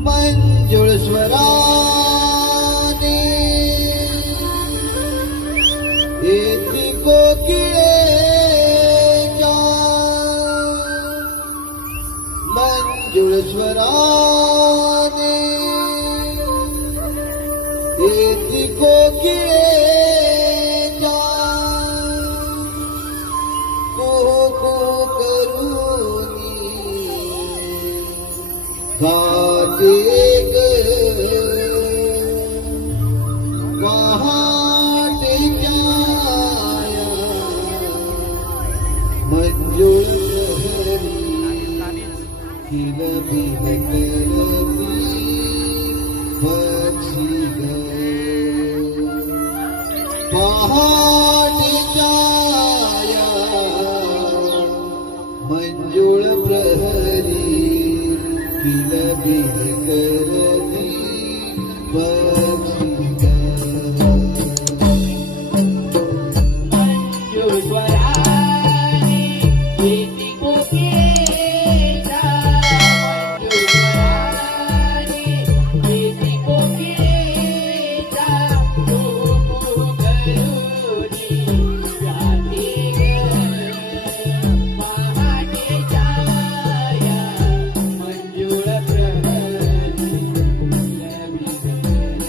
मंजुळ स्वराने येती कोकिळेच्या मंजुळ स्वराने येती कोकिळेच्या गाते ग पहाटेच्या मंजुळ प्रहरी किलबिल करती पक्षी ग पहाटेच्या मंजुळ प्रहरी किलबिल करती पक्षी ग मंजुळ स्वराने येती कोकिळेच्या मंजुळ स्वराने येती कोकिळेच्या करुणी गाते ग पहाटेच्या मंजुळ प्रहरी किलबिल करती पक्षी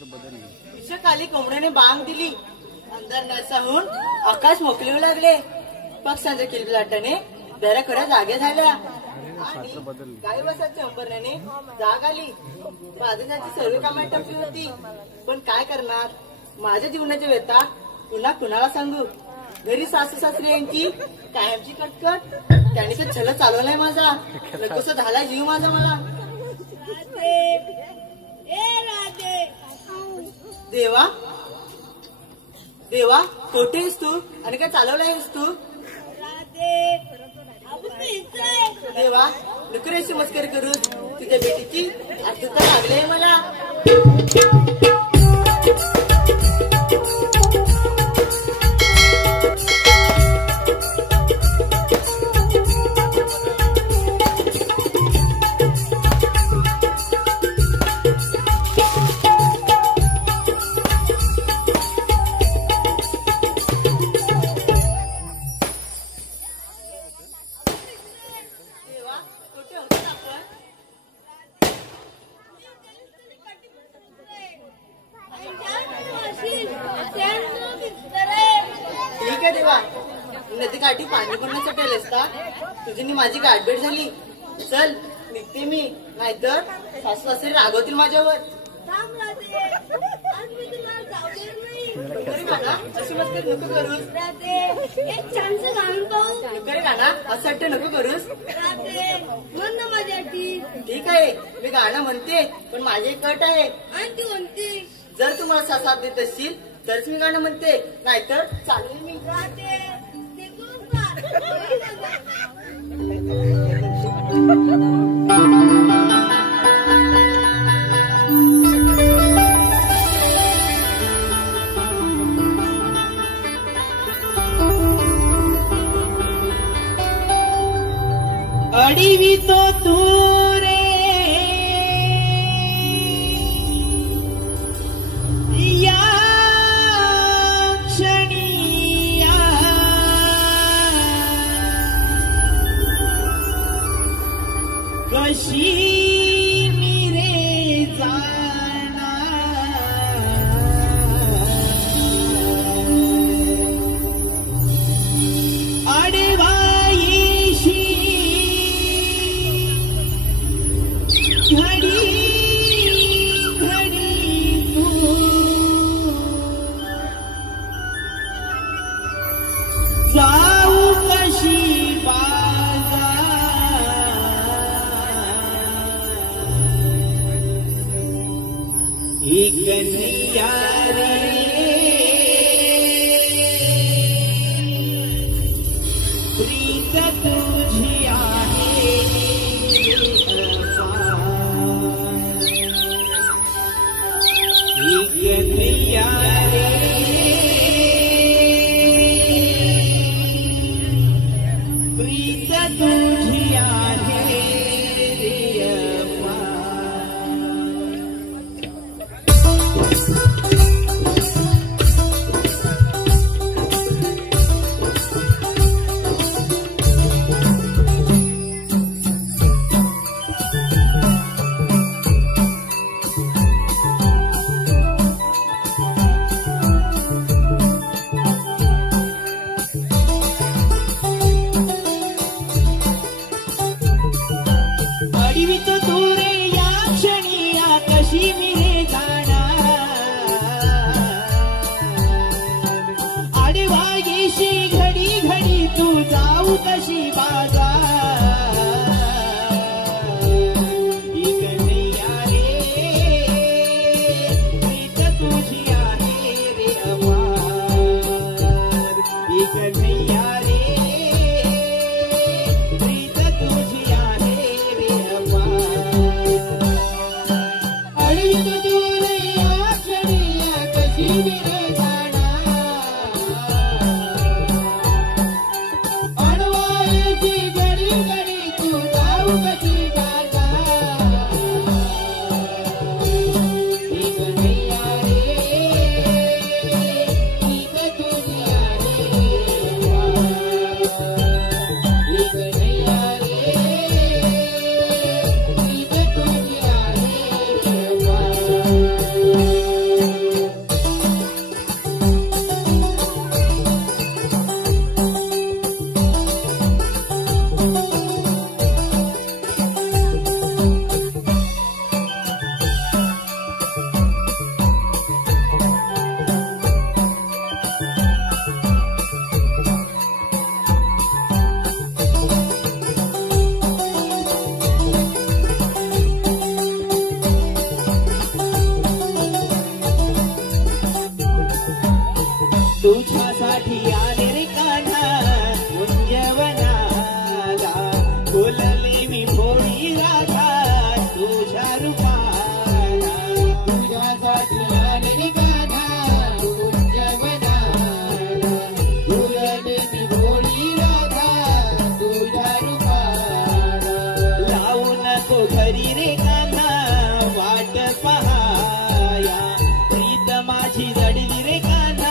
विषकाली कोंबड्याने बांग दिली. अंधार नासाहून आकाश मोकळू लागले. पक्ष्यांच्या किलबिलाटाने दऱ्याकडे जागे झाल्या आणि काही वर्षाच्या अंबरण्याने जाग आली. बाजाराची सर्व कामे टपली होती. पण काय करणार, माझ्या जीवनाची व्यथा पुन्हा कुणाला सांगू. घरी सासू सासरे यांची कायमची कटकट, त्याने तर छल चालवलाय माझा. नकोसा झाला जीव माझा मला. देवा देवा, कोठे आहेस तू आणि काय चालवलं आहेस तू? देवा, नको रे अशी मस्करी करू. तुझ्या बेटीची आतुरता लागली आहे मला. ठीक आहे देवा, नदीकाठी पाणी भरण्यासाठी आलेस का? तुझी माझी गाठभेट झाली. चल निघते मी, नाहीतर सासू सासरे रागवतील माझ्यावर. अशी मस्करी नको करूस. एक छानस गाणं पाहू. नको रे गाणा, असं वाटतं नको करूस. म्हण ना माझ्यासाठी. ठीक आहे, मी गाणं म्हणते, पण माझी एक अट आहे. आणि ती कोणती? जर तुम्हाला साथ देत असतील तरच मी गाणं म्हणते, नाहीतर चालेल मी. अडवितो तू रे या क्षणिया, कशी मी रे जाणार. आडवाईशी घडी घडी तू जाऊ कशी बाजार. एक कन्हैया रे प्रीत तुझी आहे अपार. एक कन्हैया रे प्रीत तुझी आहे अपार. अडवितो तू रे या क्षणिया, कशी मी रे जाणार. आडवाईशी घडी घडी तू जाऊ कशी बाजार. एक कन्हैया रे प्रीत तुझी आहे रे अपार. एक कन्हैया रे प्रीत तुझी आहे रे अपार. अडवितो तुझ्यासाठी आले रे कान्हा मुंजवनाला बोलले मी भोळी राधा तुझ्या रूपाला तुझ्यासाठी आले रे कान्हा मुंजवनाला बोलले मी भोळी राधा तुझ्या रूपाला लावू नको घरी रे कान्हा वाट पहाया प्रीत माझी जडली रे कान्हा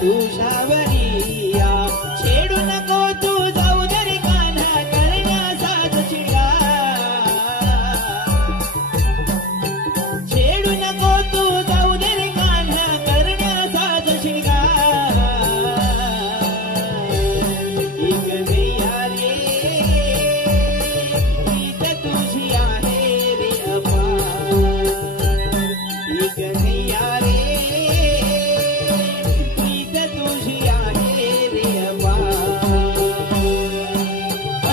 तुझ्यावरिया छेडू नको तू जाऊ दे रे कान्हा करण्यासाच शिंगार छेडू नको तू जाऊ दे रे कान्हा करण्यासाच शिंगार एक नैया रे प्रीत तुझी आहे रे अपार एक नैया रे प्रीत तुझी आहे रे अपार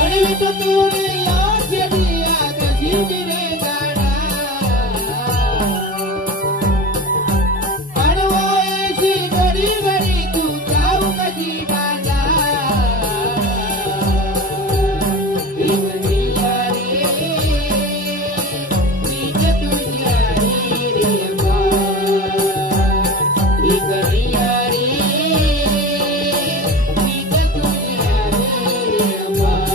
अडवित तू रे आजडिया कशीच रे गाणा अडवायची घडी घडी तू जाऊ कशी माझा एक नैया रे प्रीत तुझी आहे रे अपार एक नैया रे प्रीत तुझी आहे रे अपार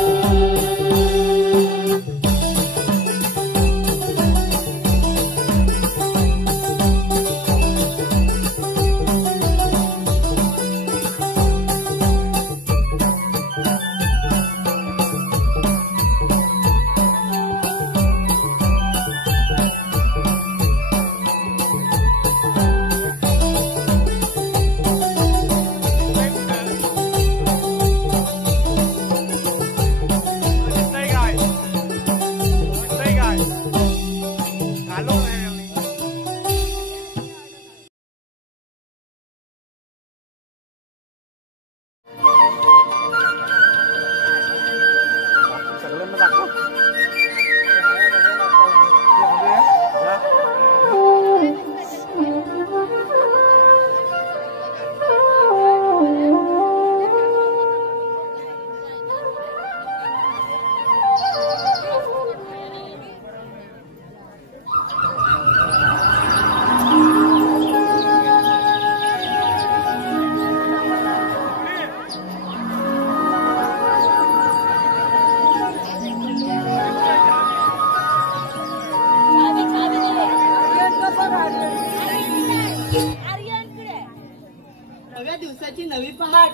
नव्या दिवसाची नवी पहाट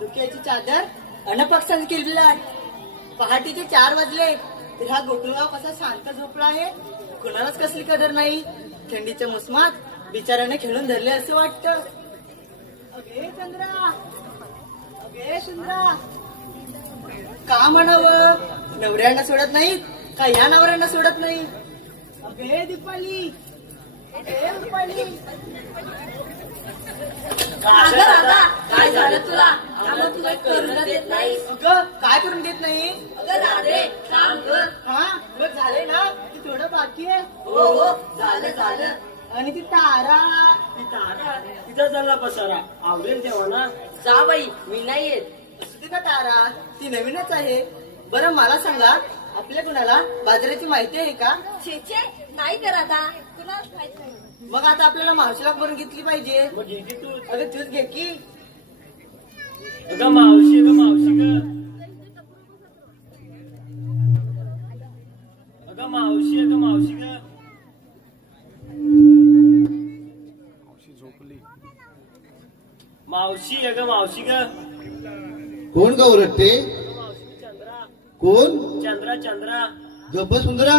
डोक्याची चादर अनपक्षांनी किलबिलाट पहाटेचे 4 वाजले तर हा गोकुळगाव कसा शांत झोपला आहे कुणालाच कसली कदर नाही थंडीच्या मोसमात बिचाराने खेळून धरले असं वाटतं अगे चंद्रा अगे चंद्रा का म्हणावं नवऱ्यांना सोडत नाहीत का या नवऱ्यांना सोडत नाही अगे दीपाली अगे दीपाली अगं राधा, काय झालं तुला आम्हाला तुला करून देत नाही अगं काय करून देत नाही अगं राधे काम कर हा बघ झाले ना की थोडं बाकी आहे हो हो झालं झालं आणि ती तारा तिथं चालला पसारा आवडेल तेव्हा ना जा बाई मी नाही येत असू दे का तारा ती नवीनच आहे बरं मला सांगा आपल्या कुणाला बाजाराची माहिती आहे का छे छे नाही कर आता कुणाला माहित नाही मग आता आपल्याला मावशीला करून घेतली पाहिजे मग घेते तू अगं तूच घे की अगं मावशी ग मावशी ग अगं मावशी ग मावशी ग मावशी अगं मावशी ग कोण गौरट्टे कोण चंद्रा चंद्रा गप्प सुंदरा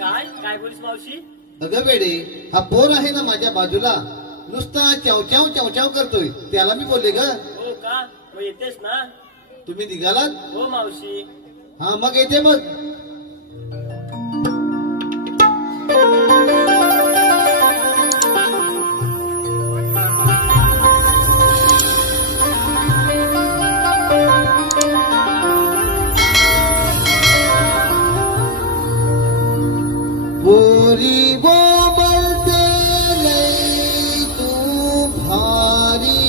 काय काय बोलीस मावशी अगं बेडे हा पोर आहे ना माझ्या बाजूला नुसता चावचाव चावचाव करतोय त्याला मी बोलले ग हो का मग येतेस ना तुम्ही निघालात हो मावशी हा मग येते मग पोरी बोलते लई तू भारी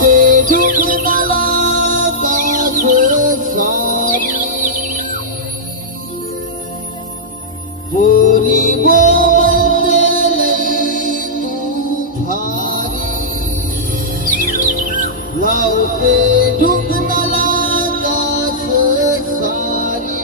लावते झुकणाला कास सारी पोरी बोलते लई तू भारी लावते झुकणाला कास सारी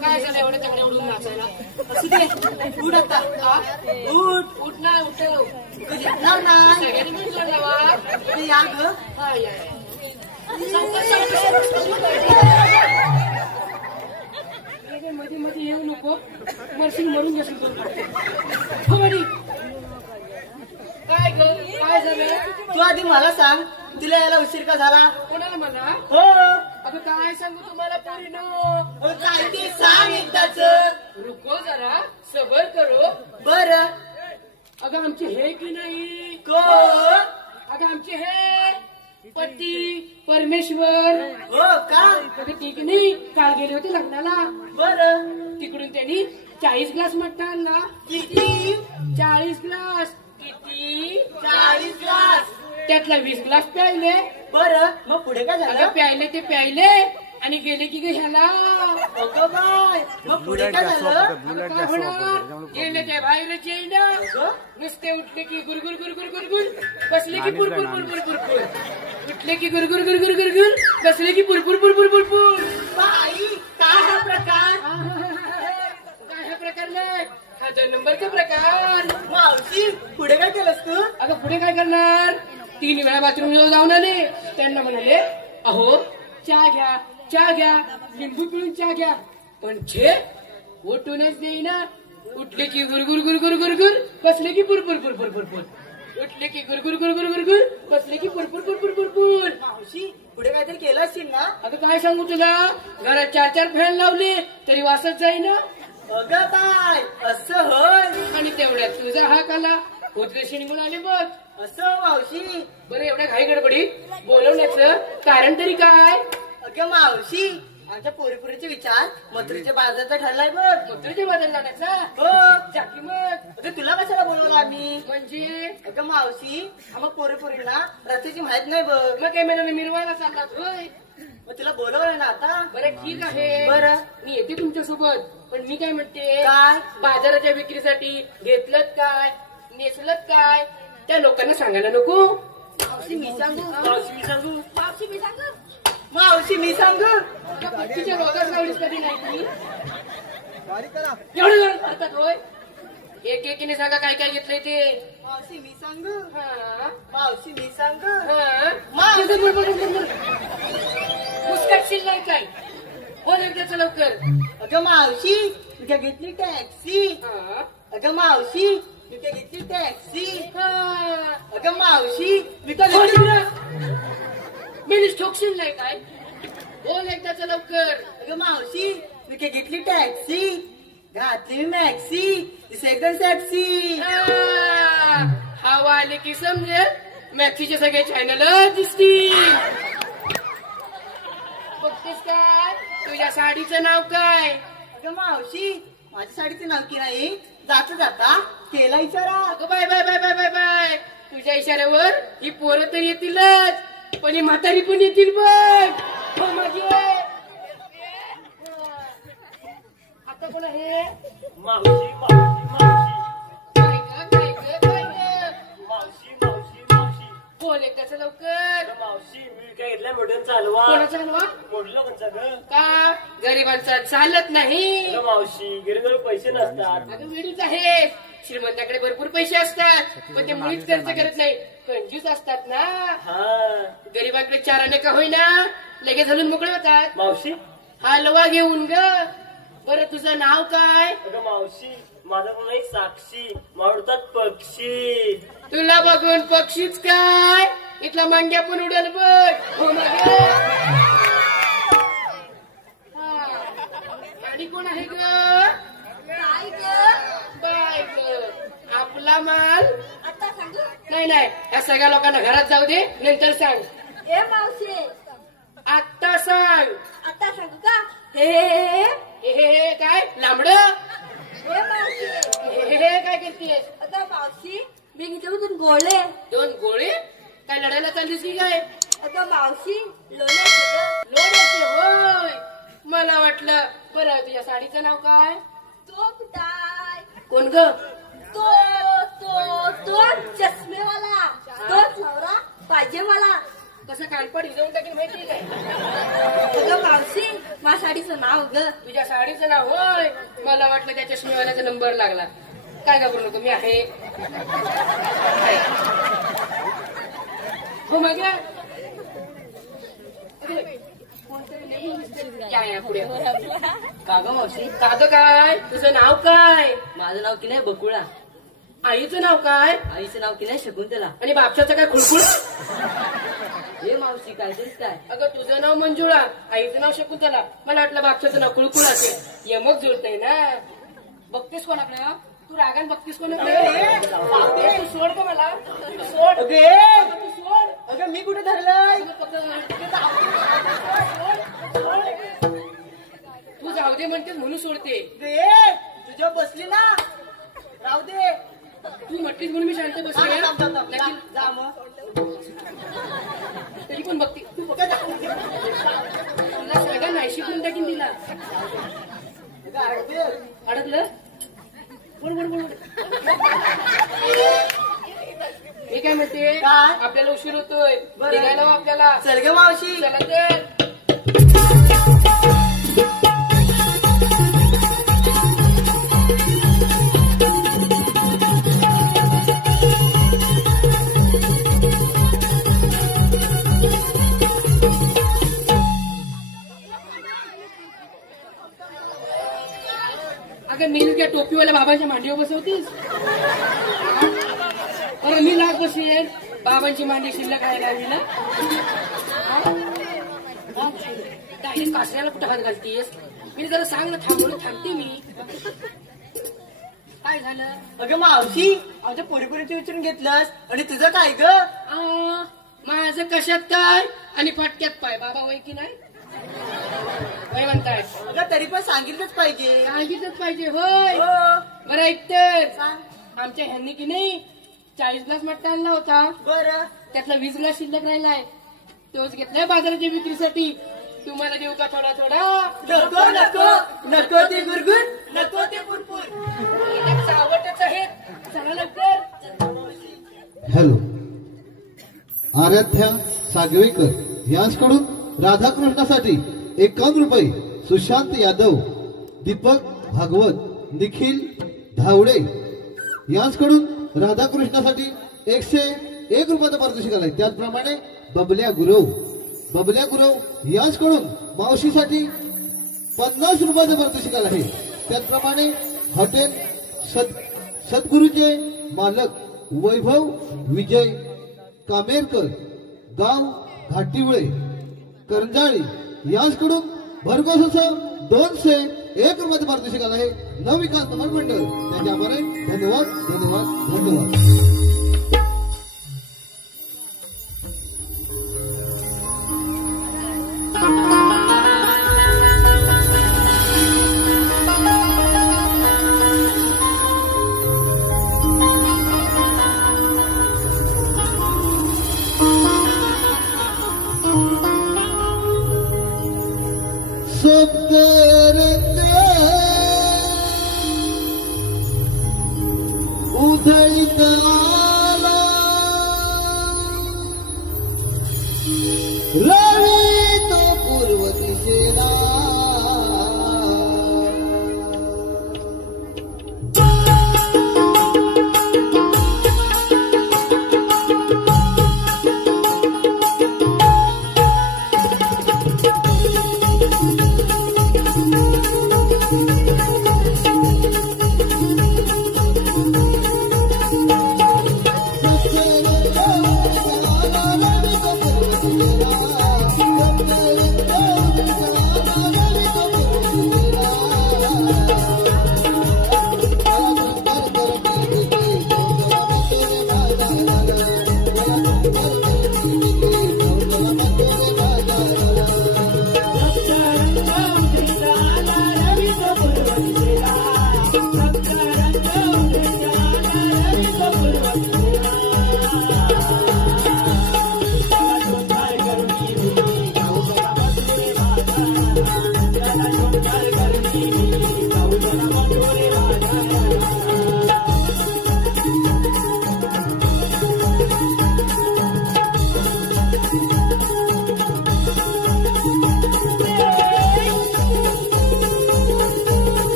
काय झालं एवढं चांगलं उडून नाचायला? असू दे, उठ आता. उठ उठ ना, उठव. येणार नाही. सगळ्यांनी मिळून जोडला वा. ते या ग. हा, या. मध्ये मध्ये येऊ नको, मरशील मरून जाशील. काय ग, काय झालं? तू आधी मला सांग, तुला यायला उशीर का झाला? कोणाला मला? हो. अगं काय सांगू तुम्हाला पोरीनो? काय ते सांग एकदाच. रुको जरा, सबर करो. बर. अगं आमचे हे की नाही? कोण? अगं आमचे हे पती परमेश्वर. हो का? अगं ते की नाही, काल गेले होते लग्नाला. बर. तिकडून त्यांनी 40 ग्लास मटण आणला. किती? 40 ग्लास. किती? 40 ग्लास. त्यातला 20 ग्लास प्यायले. बर. मग पुढे काय अगं झालं? प्यायले ते प्यायले आणि गेले की ग ह्याला. अगं बाय, मग पुढे काय झालं? अगं काय होणार? गेले ते बाहेरच येईना. अगं? नुसते उठले की गुरगुर गुरगुर गुरगुर, बसले की पुरपुर पुरपुर पुरपुर, उठले की गुरगुर गुरगुर गुरगुर, बसले की पुरपुर पुरपुर पुरपुर. बाई, काय हा प्रकार? काय हा प्रकार नाही, हा 2 नंबरचा प्रकार. मावशी, पुढे काय केलंस तू? अगं पुढे काय करणार? 3 वेळा बाथरूम जाऊन आले. त्यांना म्हणाले अहो चहा घ्या चहा घ्या, लिंबू पिळून चहा घ्या. पण छे उठूनच देईना. उठले की गुरगुर गुरगुर गुरगुर, बसले की पुरपुर पुरपुर पुरपुर. उठले की गुरगुर गुरगुर गुरगुर, बसले की पुरपुर पुरपुर पुरपुर. मावशी पुढे काहीतरी केलं असेल ना? आता काय सांगू तुला, घरात 4 फॅन लावले तरी वासच जाईना. अगं बाय असं होय. आणि तेवढ्यात तुझा हाक आला. उद्देशी निघून आले बघ. असं मावशी. बरं एवढ्या घाई गडबडीत बोलवण्याचं कारण तरी काय? अगं मावशी आमच्या पोरीपोरीचे विचार मथुरेच्या बाजारचा ठरलाय बघ. मथुरेच्या बाजार जाण्याचा? हो. जाकी मग. अगं तुला कशाला बोलवलं आम्ही? म्हणजे अगं मावशी आम्हा पोरीपोरींना रस्त्याची माहित नाही बघ. मग काय मला मिरवायला चालला होय. मग तुला बोलवलं ना आता. बरं ठीक आहे. बरं मी येते तुमच्या सोबत. पण मी काय म्हणते, काय? बाजाराच्या विक्रीसाठी घेतलं काय नेसलं काय त्या लोकांना सांगायला नको. मावशी मी सांगू. मावशी मी सांगू. मावशी मी सांगू. मावशी मी सांगू. तिच्या रोगात लावलीस कधी नाही तुम्ही. एवढं जण करतात होय. एक एकीने सांगा काय काय घेतलंय ते. मावशी मी सांगू. हा मावशी मी सांगू. हा मुस्कटशील नाही काय. बोल एकदाच लवकर. अगं मावशी मी काय घेतली टॅक्सी. हा अगं मावशी मी काय घेतली टॅक्सी. हा अगं मावशी मी काय बोल घेतली. ना. मिनिस ठोकशील नाही काय. बोल एकदाच लवकर. अगं मावशी मी काय घेतली टॅक्सी. घातली मी मॅक्सी. दिसे एकदम सॅक्सी. हवा आली की समजेल मॅक्सीचे सगळे चॅनल दिसतील. बघतेस काय तुझ्या साडीचं नाव काय? अगं मावशी माझ्या साडीचं नाव की नाही. जाता जाता केला इशारा. अगं bye bye bye bye bye bye. तुझ्या इशाऱ्यावर ही पोरं तर येतीलच पण ही म्हातारी पण येतील बघ. हो माझी. आता कोण आहे? मावशी मावशी मावशी काय ग काय ग काय ग. मावशी मावशी मावशी. बोल एकदाच लवकर. मावशी मी काय घेतल्या मॉडर्न चालवा. कोणाचा हलवा? मोडलं कोणचा ग? का गरिबांचा चालत नाही. मावशी गरीब पैसे नसतात. अगं वेळीच आहे. श्रीमंताकडे भरपूर पैसे असतात पण ते मुळीच खर्च करत नाही. कंजूस असतात ना. हा गरिबांकडे 4 आणे का होईना लगेच घालून मोकळे होतात. मावशी हलवा घेऊन ग. बरं तुझं नाव काय? अगं मावशी माझं पण नाही साक्षी. मावडतात पक्षी. तुला बघून पक्षीच काय इथला मांग्या पण उडेल बघ. हो मागे. आणि कोण आहे ग? काय ग? बाय ग. आपला माल. आता सांगू. नाही नाही या सगळ्या लोकांना घरात जाऊ दे नंतर सांग. ए मावशी आत्ता सांग. आता सांगू का? हे हे काय लांबड. ए मावशी हे काय करतेस? आता मावशी मी घेतलं गोळे. 2 गोळे. काय लढायला चाललीस की काय? अगं मावशी लोण्याचं. लोण्याचे होय. मला वाटलं. बरं तुझ्या साडीचं नाव काय? तो कुठाय? कोण ग? तो तो तो चष्मेवाला. तोच नवरा पाहिजे मला. कसं कानपड हिजवून टाकीन माहिती काय? अगं मावशी माझ्या साडीचं नाव ग. तुझ्या साडीचं नाव होय. मला वाटलं त्या चष्मेवाल्याचा नंबर लागला. काय घाबरू नको मी आहे. हो मग या पुढे. का गं मावशी का ग काय? तुझं नाव काय? माझं नाव की नाही बकुळा. आईचं नाव काय? आईचं नाव की नाही शकुंतला. आणि बापशाचं काय खुळखुळ? हे मावशी काहीतरीच काय. अगं तुझं नाव मंजुळा आईचं नाव शकुंतला. मला वाटलं बापशाचं नाव खुळखुळ असेल. यमक जुळतंय ना. बघतेस कोणाकडे? तू रागान बघतीस कोणाकडे? तू सोड का मला. तू सोड. तू सोड. अगं मी कुठे धरलंय. तू जाऊ दे म्हणतेस म्हणून सोडते. तुझ्या बसली ना. राहू दे. तू म्हटलीस म्हणून मी शांत बसले. जा मग. तरी पण बघते. तुला सगळ्या नाही शिकून टाकीन तिला. अडकलं. बोल बोल बोल. मी काय म्हणते काय? आपल्याला उशीर होतोय. बरं. निघायला हवं आपल्याला. चल ग मावशी. चला तर. अगं नेहमी त्या टोपीवाल्या बाबांच्या मांडीवर बसवतीस. अरे मी लाग बसेल बाबांची मांडी शिल्लक आहे लावली ना. डायरेक्ट कासऱ्याला कुठं हात घालतीस. मी जरा सांग ना थांबते मी. काय झालं अगं मावशी आमच्या पोरीपोरीचं विचारून घेतलंस आणि तुझं काय ग. माझं कशात काय आणि फटक्यात पाय. बाबा वय की नाही काय म्हणताय. अगं तरी पण सांगितलंच पाहिजे. सांगितलंच पाहिजे होय. हो. बरं ऐकतर सांग. आमच्या ह्यांनी की नाही 40 ग्लास मट्टा आणला होता. बरं त्यातला 20 ग्लास शिल्लक राहिलाय. तोच घेतलाय बाजाराच्या विक्रीसाठी. तुम्हाला देऊ का थोडा थोडा. नको नको नको ते गुरगुर नको ते पुरपुर. आवडतच आहे. चला लवकर. हॅलो. आराध्या सागवेकर यांच्याकडून राधाकृष्णासाठी 51 रुपये. सुशांत यादव, दीपक भागवत, निखिल धावडे यांच्याकडून राधाकृष्णासाठी 101 रुपयाचं पारितोषिक आलंय. त्याचप्रमाणे बबल्या गुरव यांच्याकडून मावशीसाठी 50 रुपयाचं पारितोषिक आलं आहे. त्याचप्रमाणे हॉटेल सद्गुरूचे मालक वैभव विजय कामेरकर, गाव घाटिवळे करंजाळी यांच्याकडून भरघोस असं 201 रुपयाचं पारितोषिक आलं आहे. नवविकास नमन मंडळ त्यांच्या आभार. धन्यवाद. उधळीत आला रवी तो पूर्व दिशेला.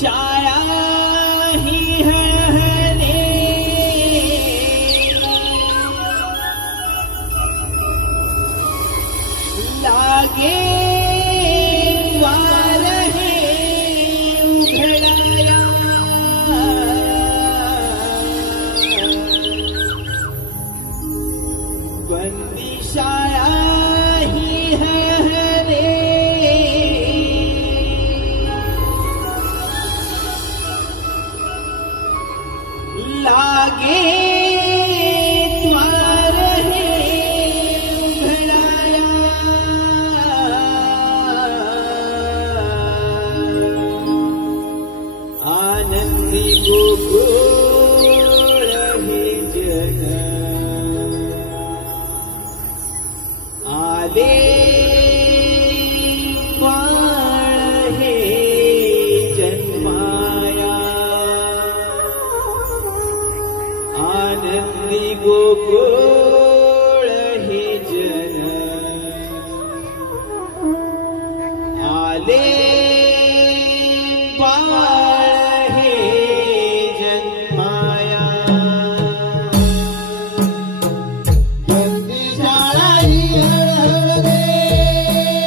शाळा ही हरे लागे वार हे उघडाया बंदी शाळा ही हरे लागे द्वार हे उघडाया आनंदी गोकुळ हे जन आले बाळ हे जन्माया आनंदी गोकुळ हे जन आले बाळ हे जन्माया बंदी शाळा ही हळहळे लागे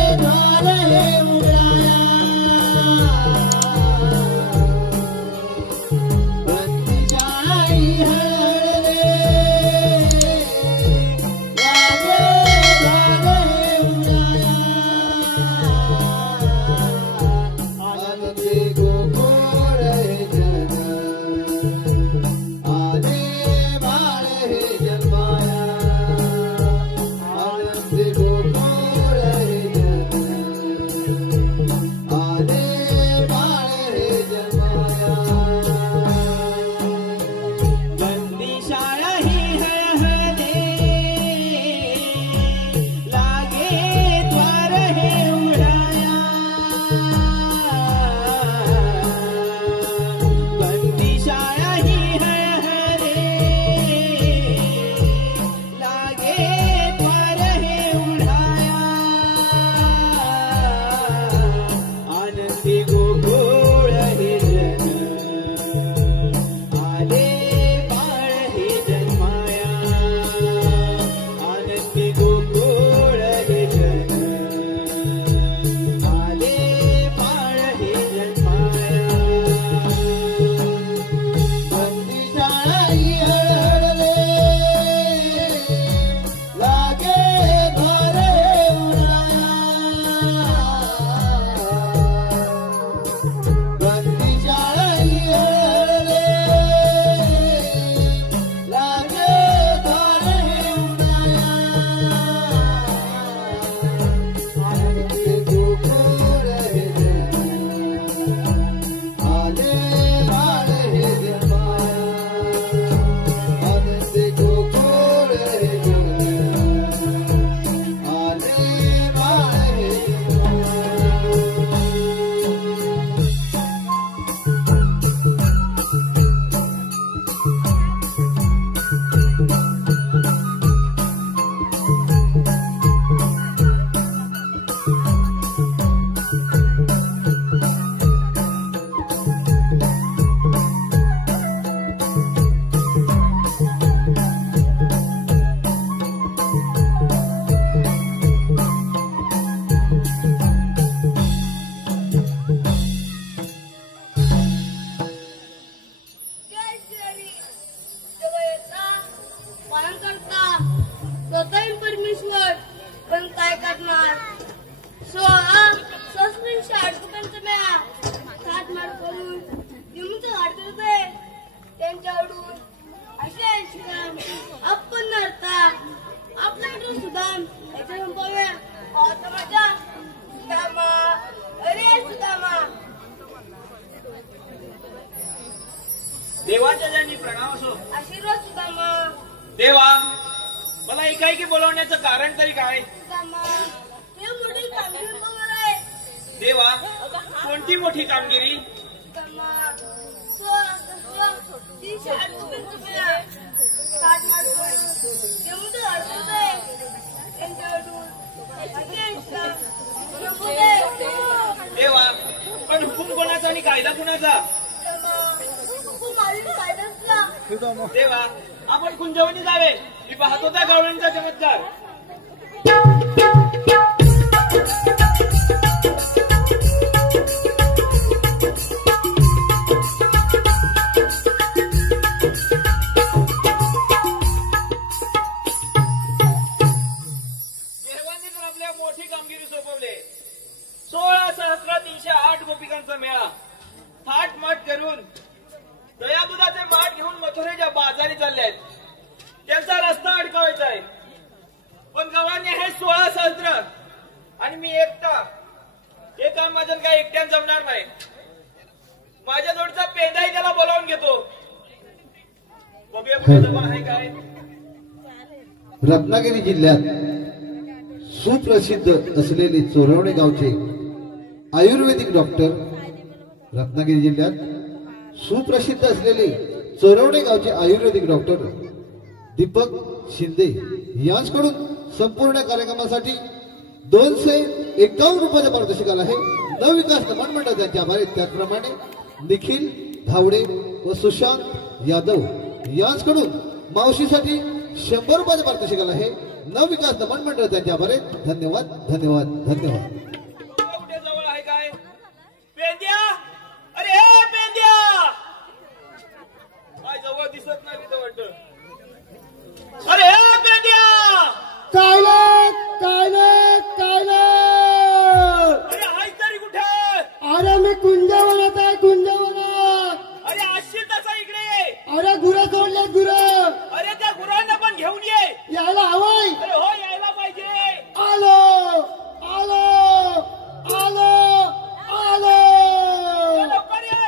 द्वार हे उघडाया बंदी शाळा ही हळहळे लागे द्वार हे उघडाया आनंदी गोकुळ हे जन आले बाळ हे जन्माया आनंदी गोकुळ हे जन आले बाळ हे जन्माया बंदी शाळा ही हळहळे लागे द्वार हे उघडाया बंदी शाळा ही हळहळे लागे द्वार हे उघडाया आनंदी गोकुळ हे जन आले बाळ हे जन्माया आनंदी गोकुळ हे जन आले बाळ हे जन्माया बंदी शाळा ही हळहळे लागे द्वार हे उघडाया बंदी शाळा ही हळहळे लागे द्वार हे उघडाया आनंदी गोकुळ हे जन आले बाळ हे जन्माया आनंदी गोकुळ हे जन आले बाळ हे जय श्री जवळता पालन करता स्वतः परमेश्वर पण काय करणार सस्मिन पंचम्या सात मार करून निमुचं झाड करते त्यांच्याकडून असे शिकाम आपण नरता आपल्याकडून सुदाम याच्या संपव्या माझ्या सुदामा अरे सुदामा देवाच्या जनी प्रणाम असो आशीर्वाद सुदामा देवा मला एकाएकी बोलवण्याचं कारण तरी काय सुदामा हे मोठी कामगिरी बरोबर आहे देवा कोणती मोठी कामगिरी सुदामा ती शाळेत सात मार्क येऊन तर अडकते त्यांच्याकडून कानून कोणाचा आणि कायदा कुणाचा? तेव्हा आपण कुंजवणी जावे. मी पाहतो त्या गवळणीचा चमत्कार. देवांनीच आपल्या मोठी कामगिरी सोपवले. 16,308 गोपिकांचा मेळा थाटमाट करून दयादुधाचे माठ घेऊन मथुरेच्या बाजारी चालले आहेत. त्यांचा रस्ता अडकावायचा आहे. पण गवळणी आहे 16 सहस्त्र आणि मी एकटा. हे काम माझ्या काय एकट्यानं जमणार नाही. माझ्या जोडचा पेंदाही त्याला बोलावून घेतो. बघूया कुठे जमा आहे काय. रत्नागिरी जिल्ह्यात सुप्रसिद्ध असलेले चोरवणे गावचे आयुर्वेदिक डॉक्टर रत्नागिरी जिल्ह्यात सुप्रसिद्ध असलेले चोरवणे गावचे आयुर्वेदिक डॉक्टर दीपक शिंदे यांच्याकडून संपूर्ण कार्यक्रमासाठी 251 रुपयाचं पारितोषिक आहे. नवविकास दमन मंडळ त्यांच्या आभारी. त्याचप्रमाणे निखिल धावडे व सुशांत यादव यांच्याकडून मावशीसाठी 100 रुपयाचं पारितोषिक आहे. नवविकास दमन मंडळ त्यांच्या आभारी. धन्यवाद धन्यवाद धन्यवाद. कुठे जवळ आहे काय. पेंद्या, अरे हे पेंद्या काय जवळ दिसत नाही तिथं वाटतं. अरे हे पेंद्या काय नाही काय नाही काय नाही. अरे हाय तरी कुठे. अरे मी कुंजवनात आहे कुंजवनात. अरे असशील तसा इकडे ये. अरे गुरं सोडले गुरं. अरे त्या गुरांना पण घेऊन ये. यायला हवंय. अरे हो यायला पाहिजे. आलो आलो आलो आलो. लवकर ये.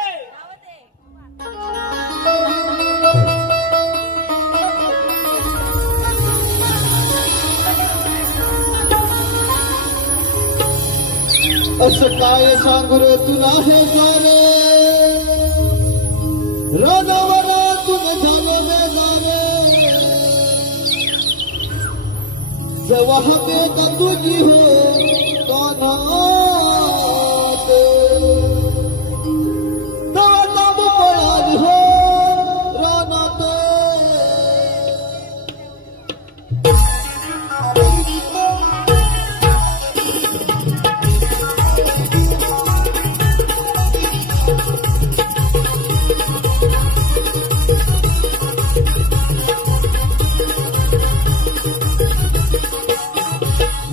असं काय सांगू रे तुला हे सारे रानावरातून झालं बेजारे. जेव्हा बेता तुझी हो कानात दादाब पळाली हो रानात.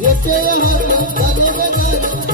येते हात झाले बेजारे.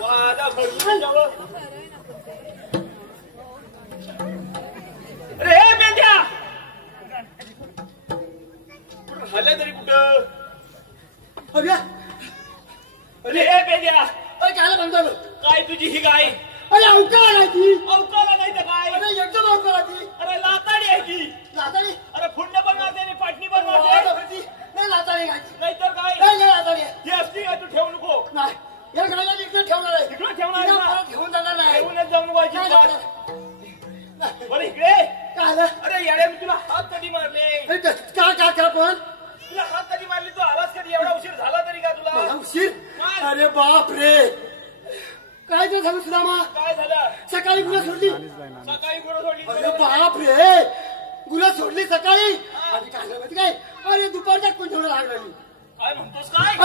वादा भरून जावं. रे मेंढ्या हल्ल्या तरी कुठं. अरे मेंढ्या काय म्हणतो काय तुझी ही गाय अरे अवकाळ आहे ती अवकाला नाही तर काय. अरे एकदम अवकाळ आहे ती अरे लाताडी आहे ती. लाताडी अरे फुंड पण मारते आणि पाटणी पण मारते. नाही लाताडी घायची नाही तर काय नाही लाताडी ही असली काय तू ठेवू नको. नाही या गायला इकडे ठेवणार आहे इकडे ठेवणार आहे तिला ना? परत घेऊन जाणार नाही ठेवूनच जाऊन व्हायची नाही बात. जाणार. बरं इकडे काय झालं अरे याडे मी तुला हात कधी मारले. अरे काय करा पण तुला हात कधी मारली तू आलास कधी एवढा उशीर झाला तरी का तुला. मला उशीर अरे बाप रे काय ते झालं सुदामा काय झालं सकाळी गुन्हा सोडली सकाळी गुरं सोडली. अरे बाप रे गुन्हा सोडली सकाळी आणि काय झालं माहिती काय अरे दुपारच्या कोण ठेवणं लागली काय म्हणतोस काय.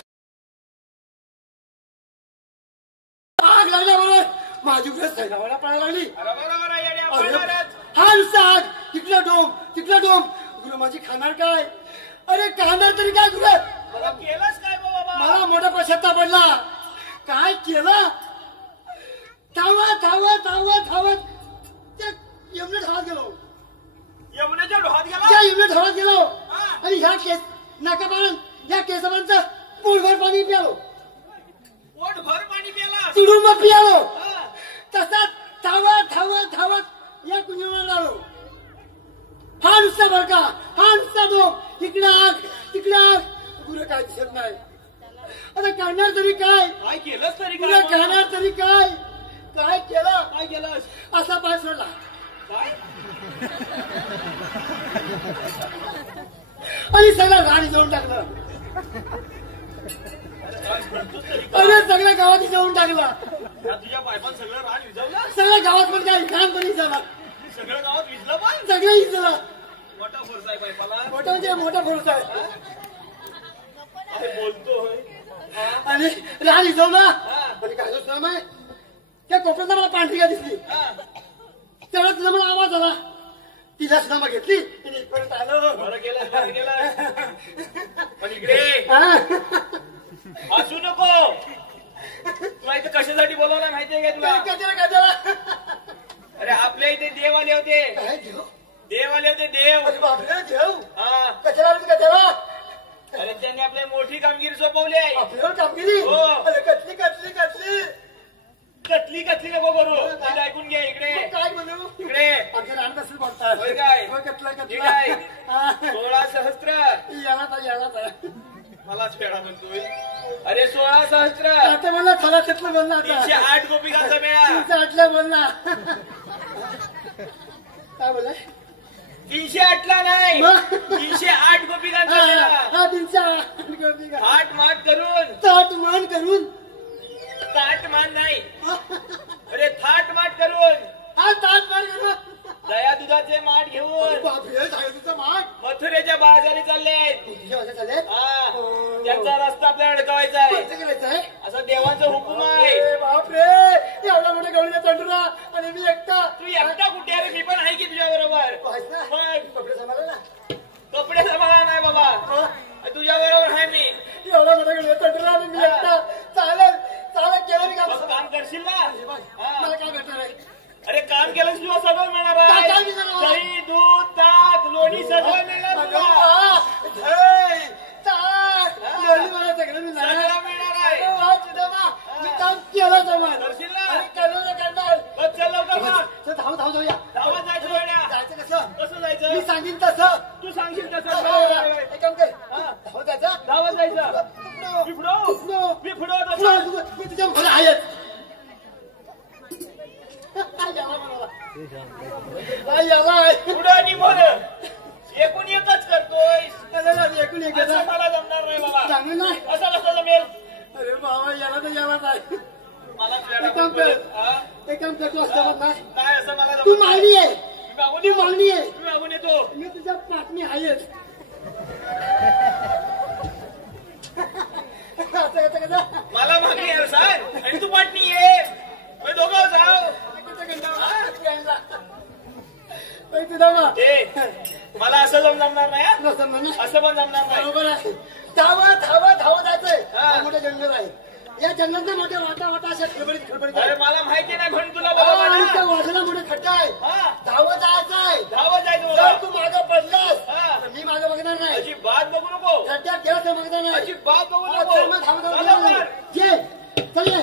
आग लागल्याबरोबर माझी गुन्हा सैलावाला पडायला लागली अरे बरोबर आहे येड्या, अरे पळणारच. हा नुसता आग तिकडला डोम गुरु माझी खाणार काय अरे खाणार तरी काय गुरु मला केलंच काय गं बाबा. मला मोठा पश्चात्ताप पडला काय केलं धावत त्या यमुनेत धावत गेलो यमुनेच्या डोहात त्या गेला. यमुनेत धावत गेलो आणि ह्या केस नाकापासून या केसाबांचं पोटभर पाणी पियालो पोटभर पाणी प्याला. चिडून मग पियालो हा. तसाच धावत या कुंजवर आलो हा नुसता बरका हा नुसता डोक इकडे आग गुरु काय दिसत नाही आता करणार तरी काय काय केलंच तरी तुला काय. करणार तरी काय केलं काय केलंस असा पाय सोडला काय. आणि सगळं गाडी जाऊन टाकलं अरे सगळ्या गावात जाऊन टाकला या तुझ्या पायपान सगळं रान विजवलं. सगळ्या गावात पण काय लहानपणी झाला सगळं गावात विजलं पण. सगळं इजला मोठा फोर्स आहे पायपाला. मोठा म्हणजे मोठा फरक आहे काय बोलतोय. आणि लहान इजवला आणि काय सुद्धा माय त्या कोपऱ्यात मला पांढरी का दिसली तेवढा तुझा मला आवाज आला तिला सुद्धा मग घेतली आणि इथपर्यंत आलो बरं केलं. पण इकडे हा. हसू नको. तुला इथं कशासाठी बोलवलं माहितीये का तुला. कशाला अरे आपल्या इथे देव आले होते. काय घेऊ देव आले होते देव. अरे बापरे घेऊ हा. कशाला अरे त्यांनी आपली मोठी कामगिरी सोपवली आहे. आपल्यावर कामगिरी हो. अरे कटली कतली नको करू. नीट ऐकून घे इकडे काय म्हणू इकडे. आमच्या रान कसं बोलतात होय काय? कटला ठीक आहे. हा. 16 सहस्त्र. याला मलाच फेडा म्हणतोय. अरे 16 सहस्त्र. आता मला थोडं बोलला आता 308 गोपिकांचा मेळा. 308 बोलला काय बोला 308 ला नाही मग? 308 गोपिकांचा मेळा. हा 308 थाट माट करून. ताट मान करून ताट मान नाही अरे थाट माट करून हा ताट मान करून दया दुधाचे माठ घेऊन बापरे तुझं माठ मथुरेच्या बाजारी चालले आहेत. तुझ्या वाजता चालले हा. त्यांचा रस्ता आपल्याला अडकवायचा आहे खर्च करायचं आहे असा देवाचा हुकूम आहे. अरे बापरे एवढा मोठा गवळीचा तंडुरा आणि मी एकटा तू एकटा कुठे आहे रे? मी पण आहे की तुझ्या बरोबर. पाहिजे ना मग कपडे सांभाळा ना कपडे सांभाळा नाही बाबा तुझ्या बरोबर आहे मी. एवढा मोठा गवळीचा तंडुरा आणि मी एकटा चालेल केलं मी मग काम करशील ना. हा. मला काय भेटणार आहे अरे काम केलं तुला सगळं मिळणार काय आहे. मिळणार? दही दूध ताक लोणी सगळं मिळणार तुला. मला सगळं मिळणार सगळं मिळणार आहे. मी काम केलं जमान करशील ना. आणि करणार करणार बस चल लवकर मग. चल, धाव जाऊया धावत जायचं वेड्या. जायचं कसं कसं मी जायचं सांगेन तसं तू सांगशील एक तसं. काम कर हा. धाव जायचं धावत जायचं. मी पुढं तसं. मी तुझ्या मला आहेच पुढं आणि मोरं. एकूण एकच करतोय. एकूण एक असं मला जमणार नाही बाबा. चांगलं नाही असं कसं जमेल. अरे बाबा याला तर यालाच आहे मला एक काम कर हा? एक काम कर तू असं नाही नाही असं मला तू जमत नाही. मागणी आहे मी मागून तू येतो. मागणी आहे मी मागून येतो. मी तुझ्या पाटणी आहेच असं कसं मला मागणी आहे सांग आणि तू पाटणी ये. मी दोघं जाऊ. मला असं जमणार नाही हा? असं पण जमणार नाही. बरोबर आहे. धावत जायचंय. हा. मोठं जंगल आहे. या जंगलात मोठ्या वाटा अशा खडबडीत अरे मला माहिती नाही म्हणून तुला त्या बरोबर वाटेला मोठे खड्डा आहे. हा. धावत जायचंय. धावत जायचं जर मला. तू मागं पडलास हा. तर मी मागं बघणार नाही. अजिबात बघू नको. खड्ड्यात गेला तर बघणार नाही. अजिबात बघू हो, नको. चल मग धावत बरोबर. ये चल ये.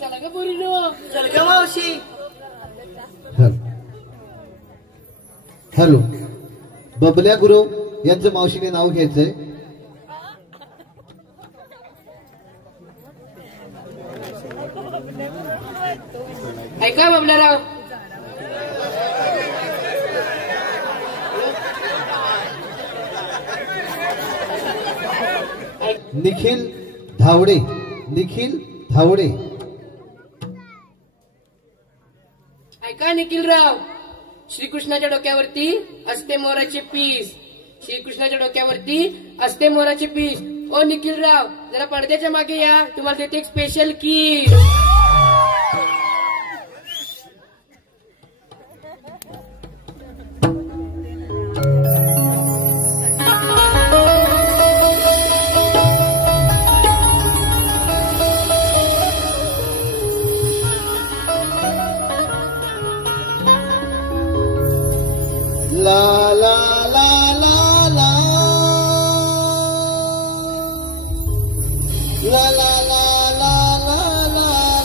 चला ग पोरीनो. चल ग मावशी. हॅलो, बबल्या गुरव यांचं मावशीने नाव घ्यायचंय. ऐका बबल्याराव. निखिल धावडे. निखिल धावडे. ऐका निखिलराव. श्रीकृष्णाच्या डोक्यावरती असते मोराचे पीस. श्रीकृष्णाच्या डोक्यावरती असते मोराचे पीस. ओ निखिलराव, जरा पडद्याच्या मागे या. तुम्हाला देते एक स्पेशल किस. ला ला ला ला ला ला ला ला ला ला ला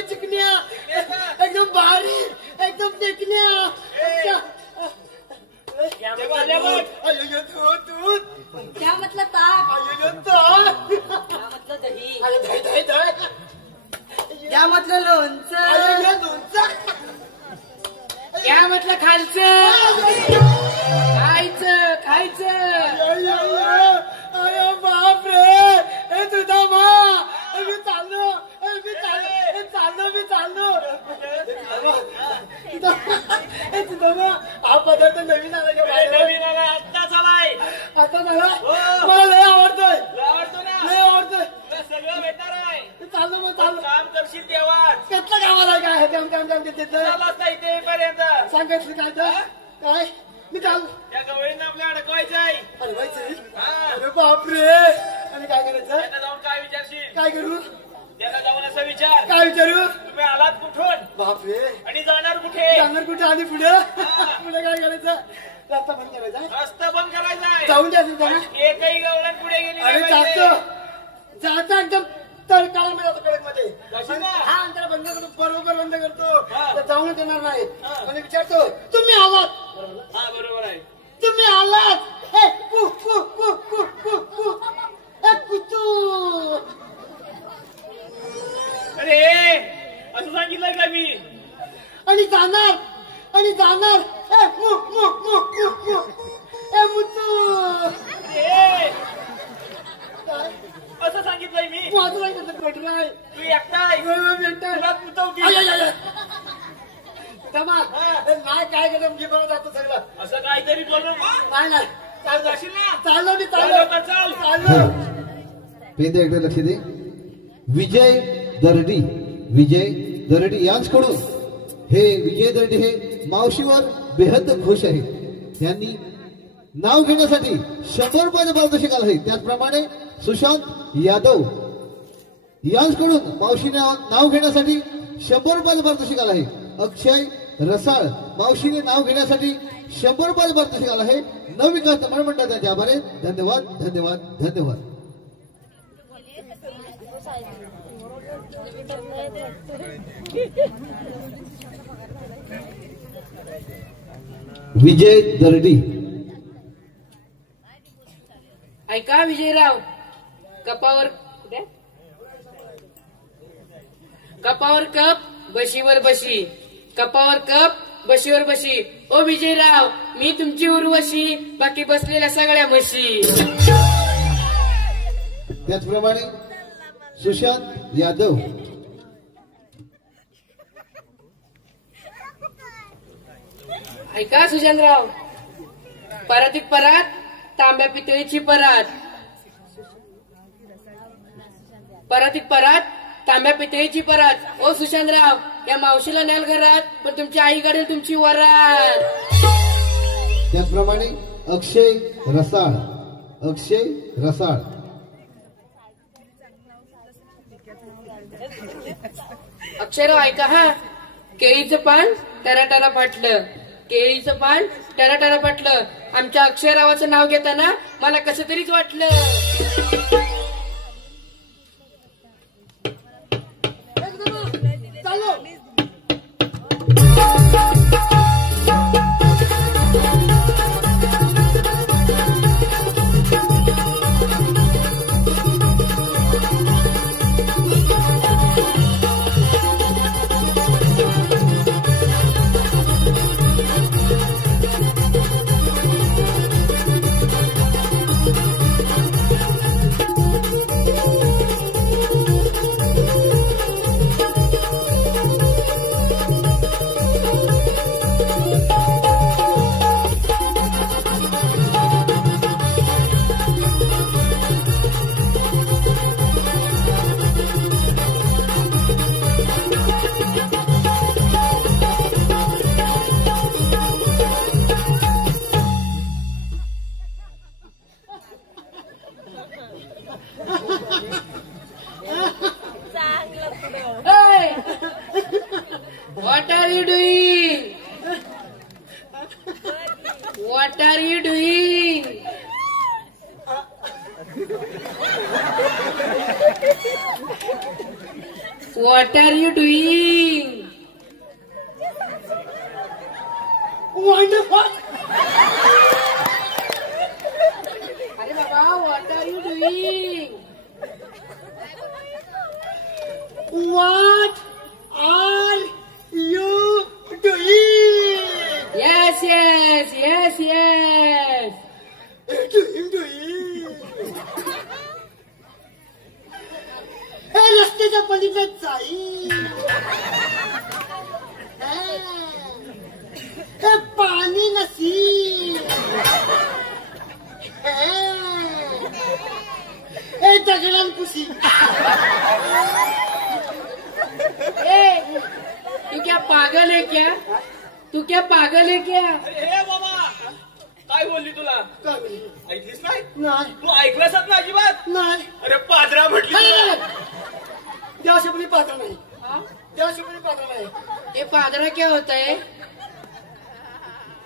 लय चिकन्या एकदम भारी एकदम देखण्या ते बोलले बघ. अयो दूध क्या म्हटलं ताक अयो ताक क्या म्हटलं दही अरे दही क्या म्हटलं लोणचं अयो लोणचं क्या म्हटलं खालचं खायचं खायचं अरे बाप रे हे तुझा मा मी चाललो तुझा मा हा पदार्थ नवीन आला का अरे बाहेर? नवीन आला, आत्ता झालाय. आता झाला हो. मला लय आवडतोय आवडतो ना लय आवडतोय तुला सगळं भेटणार आहे. चाललो मग चाललो काम करशील तेव्हाच. कसलं कामाला काय आहे काम तिथलं झालाच नाही ते पर्यंत. सांगायचं काय तर काय मी चाललो त्या गवळींना आपल्या अडकवायचंय. अरे व्हायचं हा. अरे बापरे आणि काय करायचं त्यांना जाऊन काय विचारशील? काय करू त्यांना जाऊन असं विचार, काय विचारू तुम्ही आलात कुठून बापरे आणि जाणार कुठे? जाणार कुठे आणि पुढे पुढे काय करायचं रस्ता बंद करायचा रस्ता बंद करायचाय. जाऊन द्यायचं जरा एकही गवळण पुढे गेली अरे नाही पाहिजे. जातो एकदम तडकाला मी जातो कडक मध्ये जाशील ना? हा अंतर बंद करतो बरोबर बंद करतो हा. तर जाऊन देणार नाही हा. आणि विचारतो तुम्ही आलात हा बरोबर आहे. तुम्ही आलात हे कु कु कु कु कु कु हे कुतू अरे असं सांगितलंय का मी? आणि जाणार हे मु मु मु मु मु हे मुतू ए, काय असं सांगितलंय मी. माझं नाही कसं पटलं आहे तू एकटाय. तुला कुतवतील. नाही काय करत मी बरं जातो सगळं असं काहीतरी बोलून नाही चाल जाशील ना? चाललो मी चाल लवकर, चाल. चाललो पेंदे एकदा लक्ष दे. विजय दरडी यांच्याकडून हे विजय दरडी हे मावशीवर बेहद खुश आहेत. यांनी नाव घेण्यासाठी 100 रुपयाचे पारितोषिक आलं आहे. त्याचप्रमाणे सुशांत यादव यांच्याकडून मावशीने नाव घेण्यासाठी 100 रुपयाचे पारितोषिक आलं आहे. अक्षय रसाळ मावशीने नाव घेण्यासाठी 100 रुपयाचे पारितोषिक आलं आहे. नवविकास मंडळाचे आभार आहेत. धन्यवाद धन्यवाद धन्यवाद. विजय दरडी ऐका विजयराव कपावर कुठे? कपावर कप बशीवर बशी कपावर कप बशीवर बशी. ओ विजयराव मी तुमची उर्वशी बाकी बसलेल्या सगळ्या म्हशी. त्याचप्रमाणे सुशांत यादव ऐका सुजनराव परातीत परात तांब्या पितळीची परात परातीत परात तांब्या पितळीची परात. ओ सुशांतराव या मावशीला न्याल घरात पण तुमची आई करेल तुमची वरात. त्याचप्रमाणे अक्षय रसाळ अक्षरराव ऐका हा केळीचं पान टराटरा फाटलं केळीचं पान टराटरा फाटलं. आमच्या अक्षररावाचं नाव घेताना मला कसं तरीच वाटलं. चाललो What are you doing? What are you doing? What what are you doing? Wonderful. अरे बाबा what are you doing? What are you doing? Yes, yes, yes, yes. doing. हे रस्त्याच्या पलीकडे जाई. हे पाणी नसी. हे दगडांकुशी. ए, तू क्या पागल है क्या? तू क्या पागल है क्या? अरे हे बाबा काय बोलली तुला नाही ऐकलीस नाही नाही तू ऐकलंसच ना अजिबात नाही. अरे पादरा म्हटली तुला. देवाशिवाय पात्र नाही. हाँ? देवाशिवाय पात्र नाही. ये पादरा क्या होता है?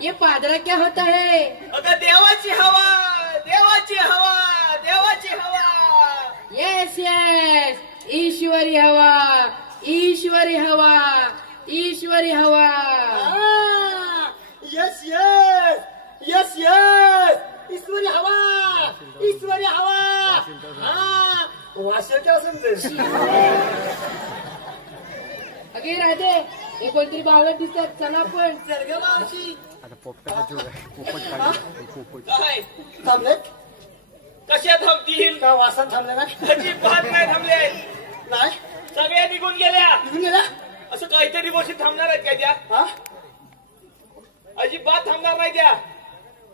ये पादरा क्या होता है? अगं देवाची हवा देवाची हवा देवाची हवा. यस यस, ईश्वरी हवा, ईश्वरी हवा, ईश्वरी हवा. Yes yes yes yes. ईश्वरी हवा ईश्वरी हवा. हा वाशाच्या समजेल. अगे राधे, हे कोणतरी बावळट दिसतात, चला पण. सर्ग मावशी काय थांबलेत कशा थांबतील का वासन थांबले ना. अजिबात नाही थांबले नाही सगळ्या निघून गेल्या. निघून गेला. असं काहीतरी गोष्टी थांबणार आहेत काय त्या हा अजिबात थांबणार नाही त्या.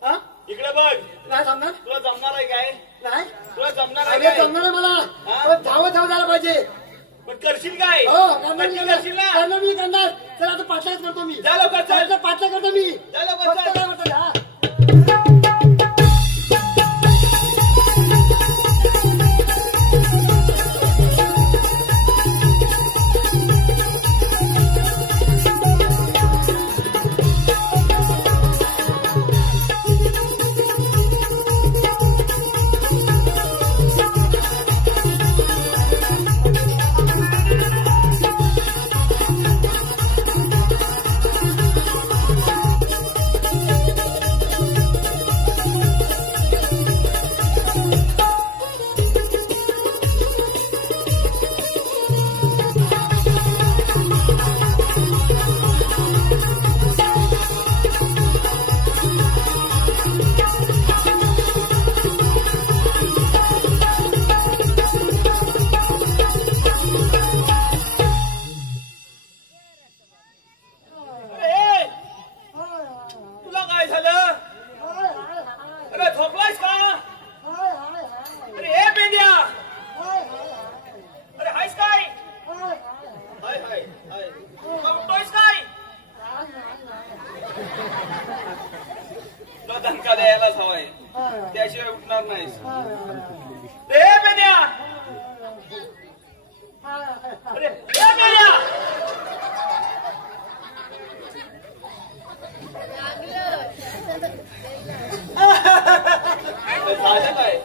हा इकडे बघ नाही थांबणार. तुला जमणार आहे काय नाही तुला जमणार आहे अरे काय जमणार आहे मला. हा? पण धावत धावत झालं पाहिजे. पण करशील काय हो करणार नक्की करशील ना करणार मी करणार. चल आता पाठलाच करतो मी. जा लवकर चल पाठला करतो मी. जा लवकर फक्त चल. काय म्हणतो हा ए, तुला काय झालं अरे झोपलायस का अरे ए पेंड्या अरे हायस काय हाय हाय हाय मग उठतोयस काय तुला धनका द्यायलाच हवाय त्याशिवाय उठणार नाहीस ए पेंड्या अरे ए पेंड्या झालं काय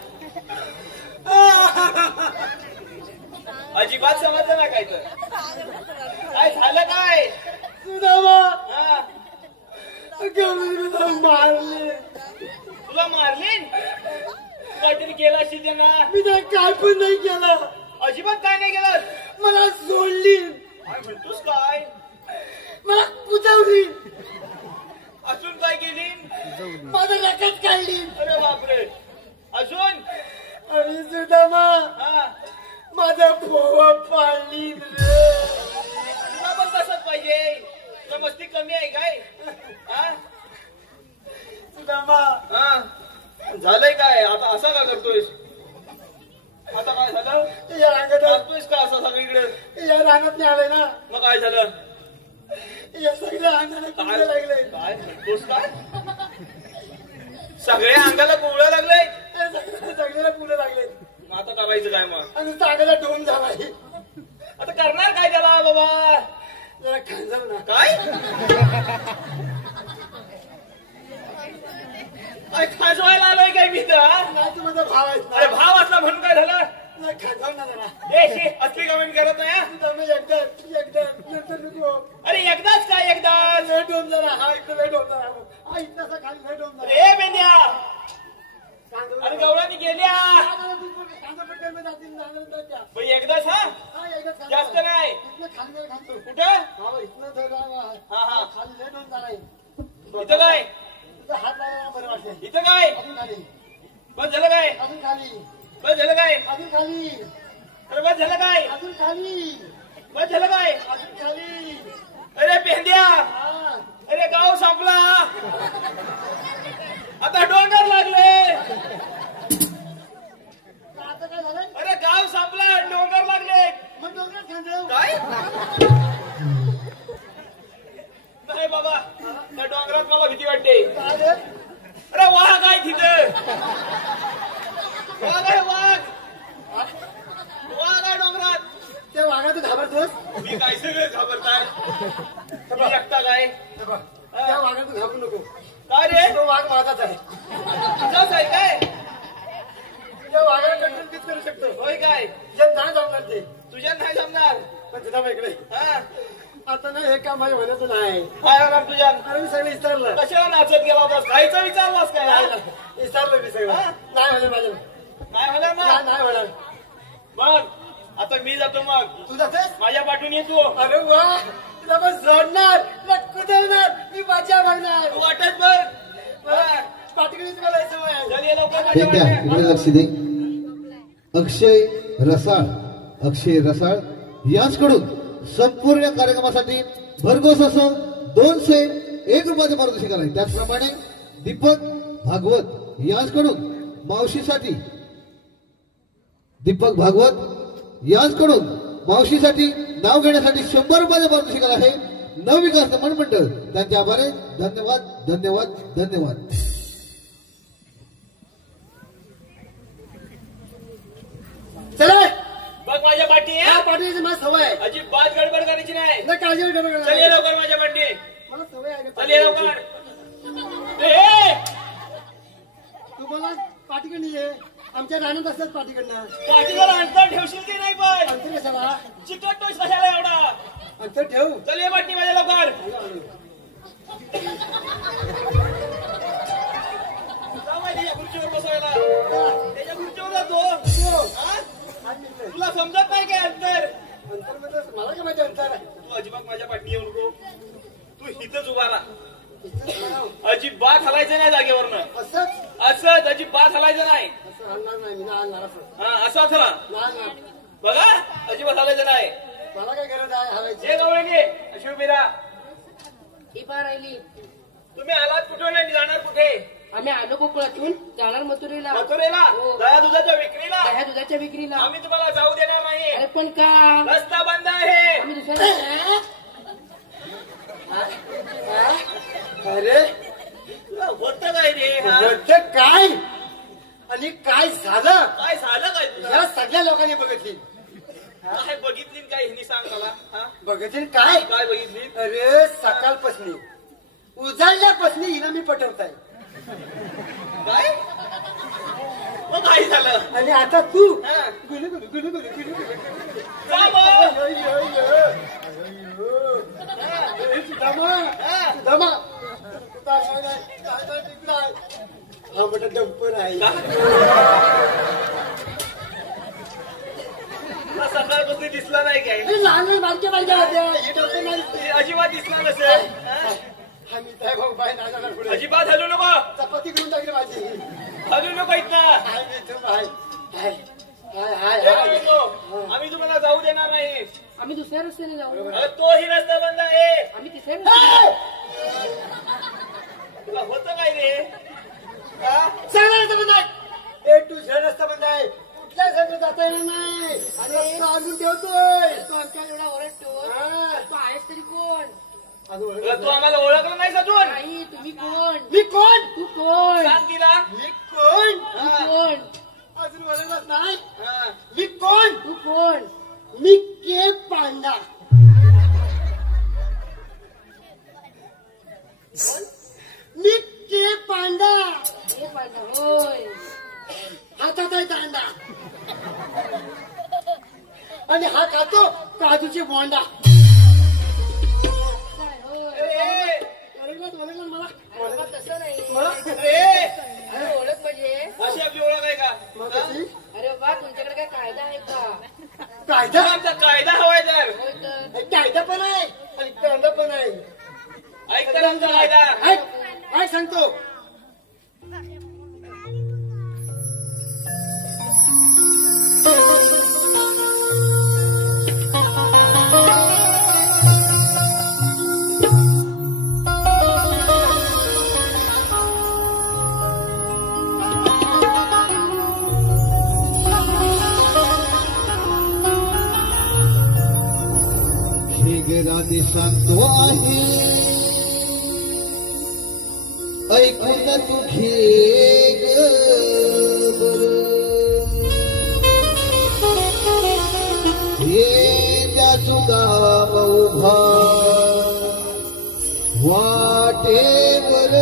अजिबात समजलं ना काय तर काय झालं काय सुदामा हा गौरीला मारले. तुला मारलीन तू काहीतरी केलं असेल त्यांना मी तर काय पण नाही केलं. अजिबात काय नाही केलं मला सोडली. काय म्हणतोस काय मला कुजवली. अजून काय केली माझं रकत काढली. अरे बापरे अजून आणि सुदामा हा माझा फोवा पाडली रे. तुला पण तसंच पाहिजे तुला मस्ती कमी आहे काय हा सुदामा हा झालंय काय आता असा का करतोयस आता काय झालं या रांगात करतोयस का असं सगळीकडे या रांगात नाही आलंय ना. मग काय झालं या सगळ्या अंगाला कुंडे लागले. काय म्हणतोस काय सगळ्या अंगाला कोवळं लागलंय सगळ्याला पुढे लागले. मग आता करायचं काय मग आणि चांगला डोम झालाय. आता करणार काय त्याला बाबा जरा खांजव ना. काय काय खाजवायला आलोय काय मी तर नाही तू माझा भाव आहे. अरे भाव असला म्हणून काय झालं खांदव ना जरा देशी असली कमेंट करत नाही हा? एकदा नंतर नको अरे एकदाच काय एकदाच लेट होऊन जरा हा इकडे लेट होऊन जरा हा इथं खाली लेट होऊन जरा रे बेंद्या अरे गवळणी गेल्या पटेल जातील पण एकदाच हा जास्त नाही कुठं हा हा खाली लेट होऊन जरा इथं काय हात लावायला बरं वाटते इथं काय अजून खाली बस झालं काय अजून खाली बस झालं काय अजून खाली अरे बस झालं काय अजून खाली बस झालं काय अजून खाली अरे पेंद्या हा अरे गाव संपला आता डोंगर लागले आता काय झालं अरे गाव संपला डोंगर लागले मग डोंगरात खांदव काय नाही बाबा त्या डोंगरात मला भीती वाटते काय रे? अरे वाघ आहे तिथं वाघ आहे वाघ वाघ आहे डोंगरात त्या वाघातून घाबरतोस मी काय सगळं घाबरताय तुम्ही एकटा काय त्या वाघातून घाबरू नको काय रे तो वाघ माझाच आहे तुझाच आहे काय त्या वाघाला कंट्रोल किती करू शकतो होय काय तुझ्या नाही जमणार ते तुझ्या नाही जमणार पण तुझा वेगळे हा आता नाही हे काम माझ्या मनाचं नाही काय होणार तुझ्या अरे मी सगळं विसरलं कशाला नाचत गेला होतास खायचं विचारलास काय हा? विसरलं मी सगळं नाही होणार माझं नाही होणार ना नाही होणार मग आता मी जातो मग तू जातेस माझ्या पाठून येतो अरे वा तुला मग जोडणार तुला कुदवणार मी माझ्या बघणार तू वाटत बघ हा. पाठीकडे मला हे सवय आहे चल ये लवकर माझ्या एक द्या पाठीवर. इकडे लक्ष दे. अक्षय रसाळ यांच्याकडून संपूर्ण कार्यक्रमासाठी भरघोस असं 201 रुपयाचे पारितोषिक आहे. त्याचप्रमाणे दीपक भागवत यांच्याकडून मावशीसाठी नाव घेण्यासाठी 100 रुपयाचे पारितोषिक आहे. नवविकास मंडळ त्यांचे आभार आहे. धन्यवाद धन्यवाद धन्यवाद. चला बघ माझ्या पाठी या आहे. पाठीची मला सवय आहे अजिबात गडबड करायची नाही. नाही काळजी करू नका. चल ये लवकर माझ्या पाठी मला सवय आहे चल ये लवकर ए, तुम्हाला पाठीकडे ये आमच्या रानात असतात पाठीकडनं पाठीवर अंतर ठेवशील की नाही पण अंतर कशाला चिकटतोयस कशाला एवढा अंतर ठेव चल ये पाठी माझ्या लवकर जा माझ्या खुर्चीवर बसवायला त्याच्या खुर्चीवर जातो हा? तुला समजत नाही काय अंतर अंतर म्हणजे मला काय माहिती अंतर तू अजिबात माझ्या पाठी येऊ नको तू इथंच उभा राहा अजिबात हलायचं नाही जागेवरनं असंच असंच अजिबात हलायचं नाही असं हलणार नाही मी नाही हलणार असं हा असं हला नाही ना. बघा अजिबात हलायचं नाही मला काय गरज आहे हलायची जे गवळणी अशी उभी राहा ही पा राहिली तुम्ही आलात कुठून आणि जाणार कुठे आम्ही आलो कोकणातून जाणार मथुरेला मथुरेला हो. दया दुधाच्या विक्रीला दह्या दुधाच्या विक्रीला आम्ही तुम्हाला जाऊ देणार नाही अरे पण का रस्ता बंद आहे आम्ही दुसऱ्या अरे तुला होतं काय रे हा? होतं काय आणि काय झालं काय झालं काय तुला या सगळ्या लोकांनी बघितली काय बघितली न काय हिनी सांग मला हा? बघितली काय काय बघितली अरे सकाळपासनी उजाडल्यापासून हिला मी पटवताय काय मग काय झालं आणि आता तू हा. गुलू गुलू गुलू गुलू गुलू गुलू. जा मग. सुदामा हा. सुदामा हा मोठा डंपर आहे तुला सकाळपासून दिसला नाही काय हे लहान लहान बालक्या बालक्या होत्या हे डंपर नाही हे अजिबात दिसला नसेल हा? हा मी काय भाऊ बाहेर नाही जाणार पुढे अजिबात हलू नको चपाती करून टाकली माझी हलू नको इथनं हाय मी तू हाय हाय हाय हाय हे हाय नको. आम्ही तुम्हाला जाऊ देणार नाही आम्ही दुसऱ्या रस्त्याने जाऊ तोही रस्ता बंद आहे आम्ही तिसऱ्या रस्त्याने तुला होतं काय रे हा? सगळं रस्ता बंद आहे ए टू झेड रस्ता बंद आहे कुठल्या साईडला जाता येणार नाही आणि आणून ठेवतोय तो आमच्या एवढा ओरडतो हा. तो आहेस तरी कोण अजून तुला तू आम्हाला ओळखलं नाही अजून नाही तुम्ही कोण मी कोण तू कोण सांग तिला मी कोण तू कोण अजून ओळखलंच नाही हा. मी कोण तू कोण मी के पांडा मी के पांडा हे पाहिजे होय हातात आहे दांडा पेंडा पण आहे. ऐक तर आमचा कायदा. काय सांगतो राधी सांगतो आहे ऐकून तू घे ग हे त्या चुगाम उभा वाटेवर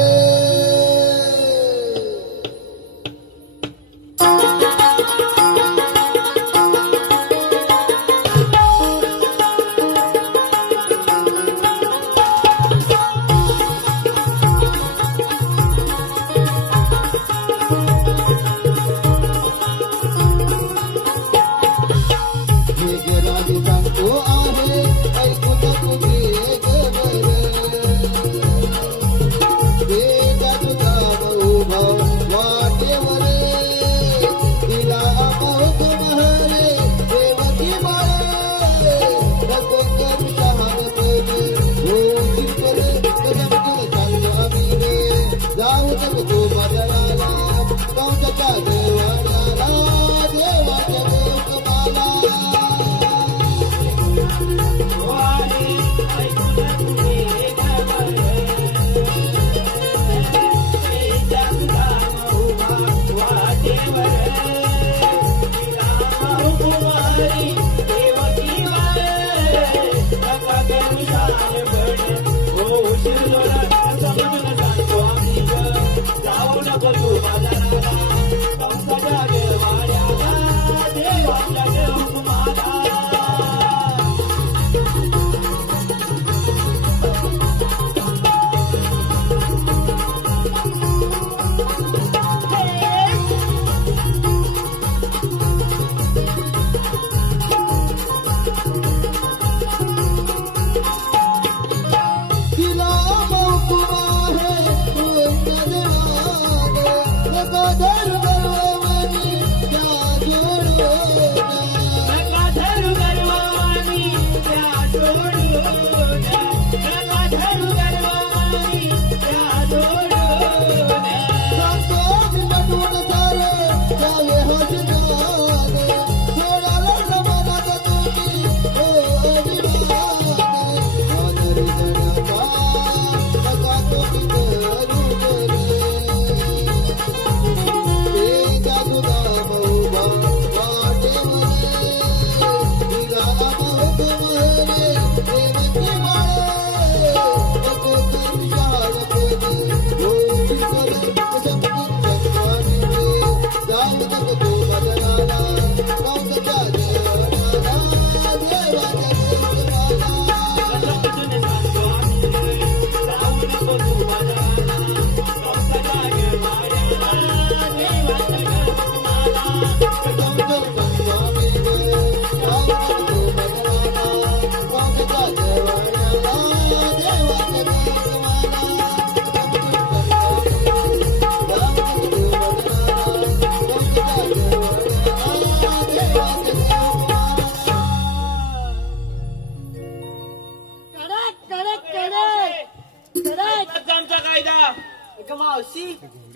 मावशी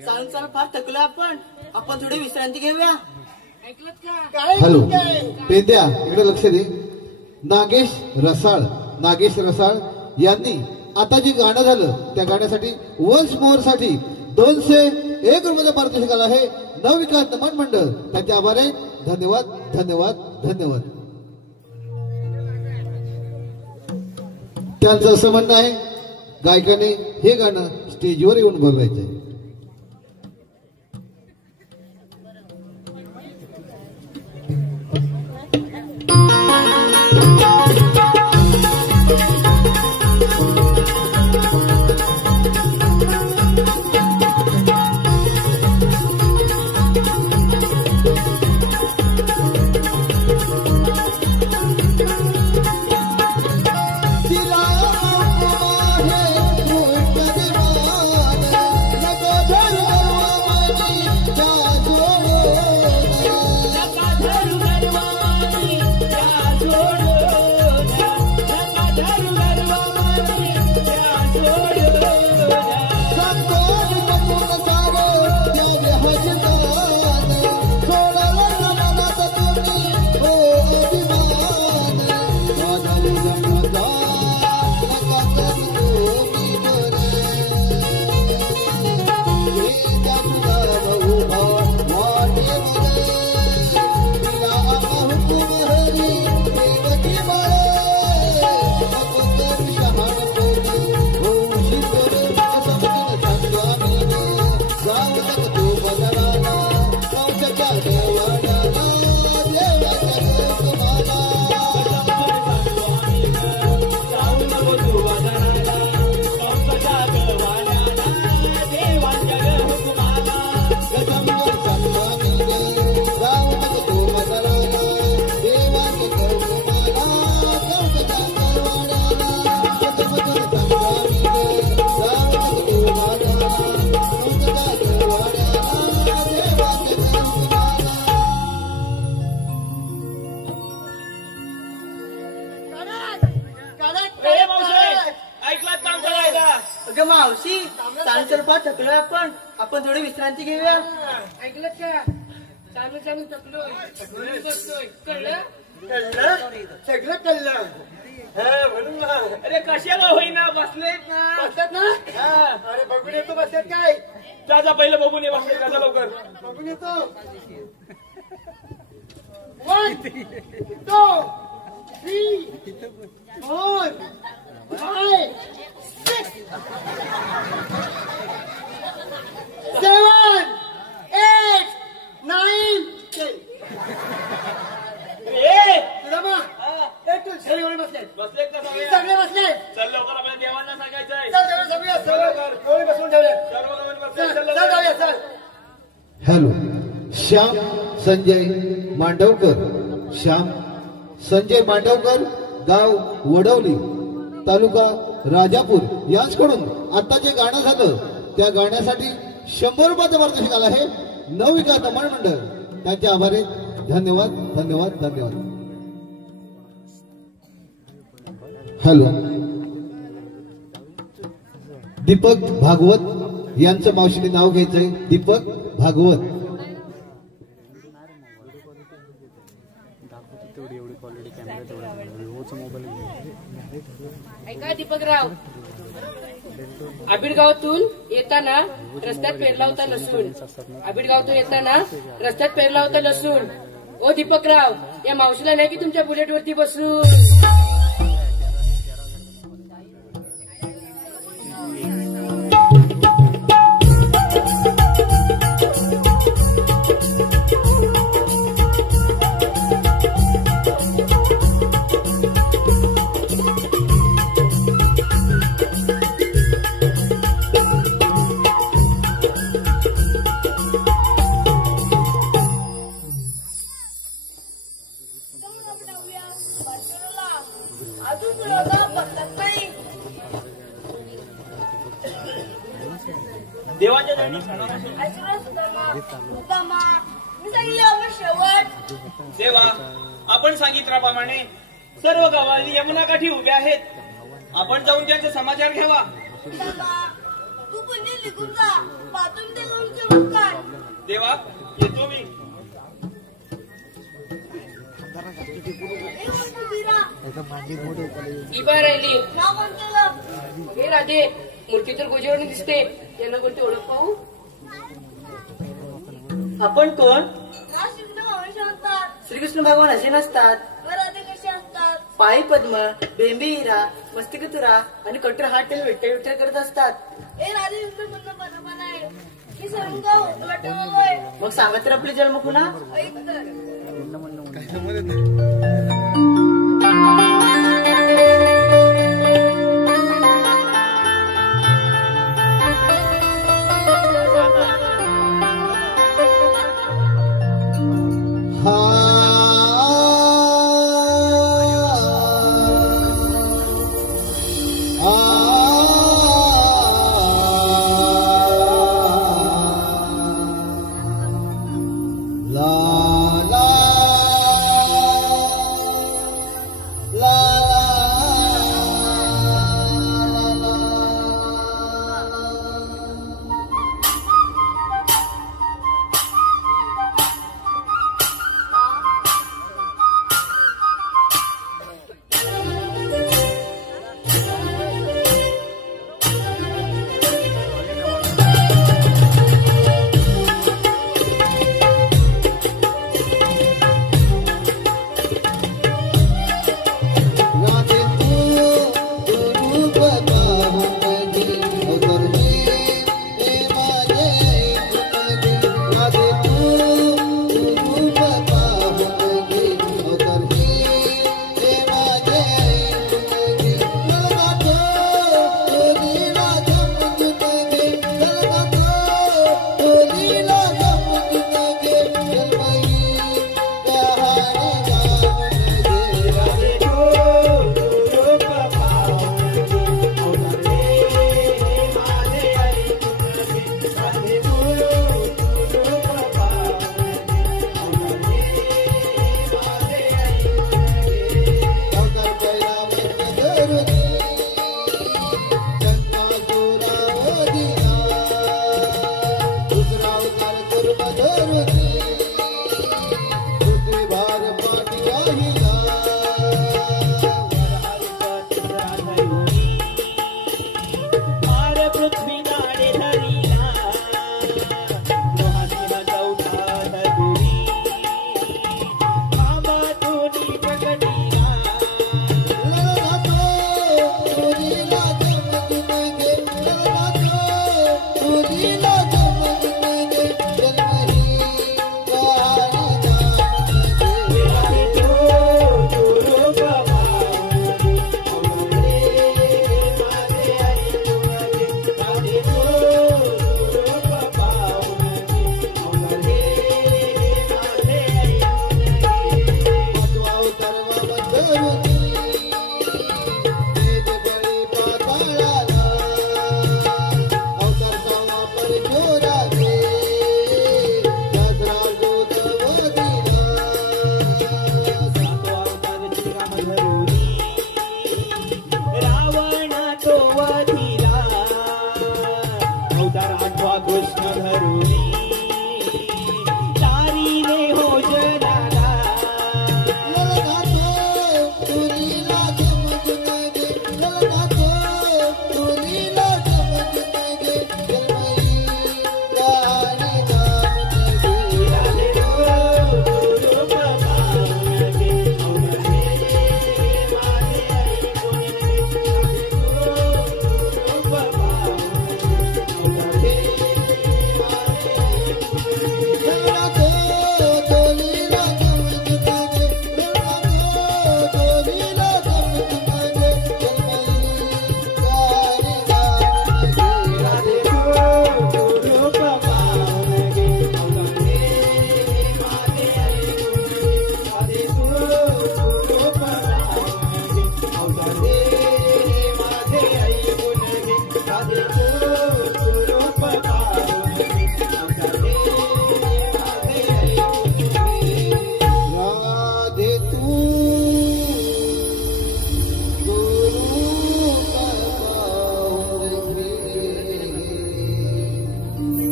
चालून चालून फार थकलो आपण थोडी विश्रांती घेऊया. हॅलो पेंद्या इकडे लक्ष दे. नागेश रसाळ यांनी आता जे गाणं झालं त्या गाण्यासाठी वन्स मोर साठी 201 रुपयाचं पारितोषिक आलं आहे. नवविकास नमन मंडळ त्यांचे आभार आहे. धन्यवाद धन्यवाद धन्यवाद. त्यांचं असं म्हणणं आहे गायकाने हे गाणं स्टेजवर येऊन बोलायचंय. तिला अगं मावशी चालू फार थकलोय आपण थोडी विश्रांती घेऊया. ऐकलं का? चालू चालू थकलोय बसलोय. कळलं? सगळं कळलं. हा म्हणून ना. अरे कशाला होईना बसलेत ना. बसतात ना. अरे बघून येतो बसतात काय. जा पहिलं बघून ये बसले का लवकर. बघून येतो. 1 2 3 4 5 6 7 8 9 10. तुला मा एक तू सगळे बसले. बसलेत का सगळे? सगळे बसले. चल लवकर आपल्या देवांना सांगायचंय. चल सगळे सगळे सगळे बसून ठेवले. सर्व गमन चल बसले. चल जाऊया चल. हॅलो. श्याम संजय मांडवकर. श्याम संजय मांडवकर, गाव वडवली, तालुका राजापूर यांच्याकडून आता जे गाणं झालं त्या गाण्यासाठी 100 रुपयाचा पारितोषिक आला आहे. नवविकास दमण मंडळ त्यांचे आभारी. धन्यवाद धन्यवाद धन्यवाद. हॅलो. दीपक भागवत यांचं मावशीने नाव घ्यायचंय. दीपक भागवत. ऐका दीपकराव, आबिडगावातून येताना रस्त्यात पेरला होता लसूण. आबिडगावातून येताना रस्त्यात पेरला होता लसूण. ओ दीपकराव, या मावशीला नाही की तुमच्या बुलेटवरती बसून. देवाच्या देवा, आपण सांगितल्याप्रमाणे सर्व गावाली यमुना काठी उभ्या आहेत. आपण जाऊन त्यांचा समाचार घ्यावा. तू पुण्य लिखून जा. पाठवून दे चमत्कार. देवा येतो मी. इबा राहिली. नाव म्हणतो हे राधे, मूर्ती तर गोजेवर दिसते. यांना कोणती ओळख पाहू? आपण कोण? ना शिवना हमेशा असतात. श्रीकृष्ण भगवान असे नसतात. राधे कसे असतात? पायी पद्म, बेंबी हिरा, मस्तिकतुरा आणि कटर हात विठ्ठल विठ्ठल करत असतात. ए राधे युद्ध म्हणणं बरोबर आहे. मी सर्व गाव वाटवलोय. मग सांगा तर आपले जन्म पुन्हा. ऐक तर.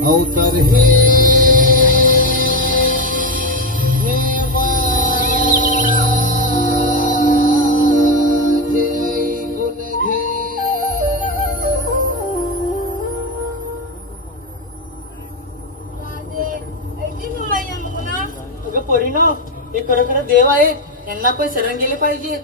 अवतार हे परिणाम हे खरोखर देव आहेत, यांना पण शरण गेले पाहिजे.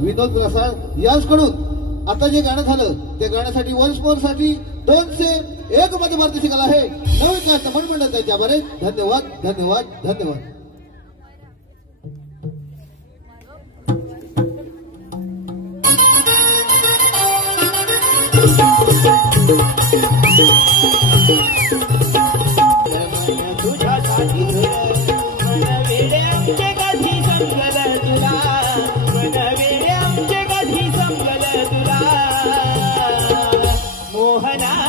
विनोद रसाळ यांच्याकडून आता जे गाणं झालं त्या गाण्यासाठी वन्स मोर साठी 201 मध्ये भारतीय शिकायला आहे नवीन क्लासचा मनमंडळ त्यांच्या बरे. धन्यवाद धन्यवाद धन्यवाद. मोहना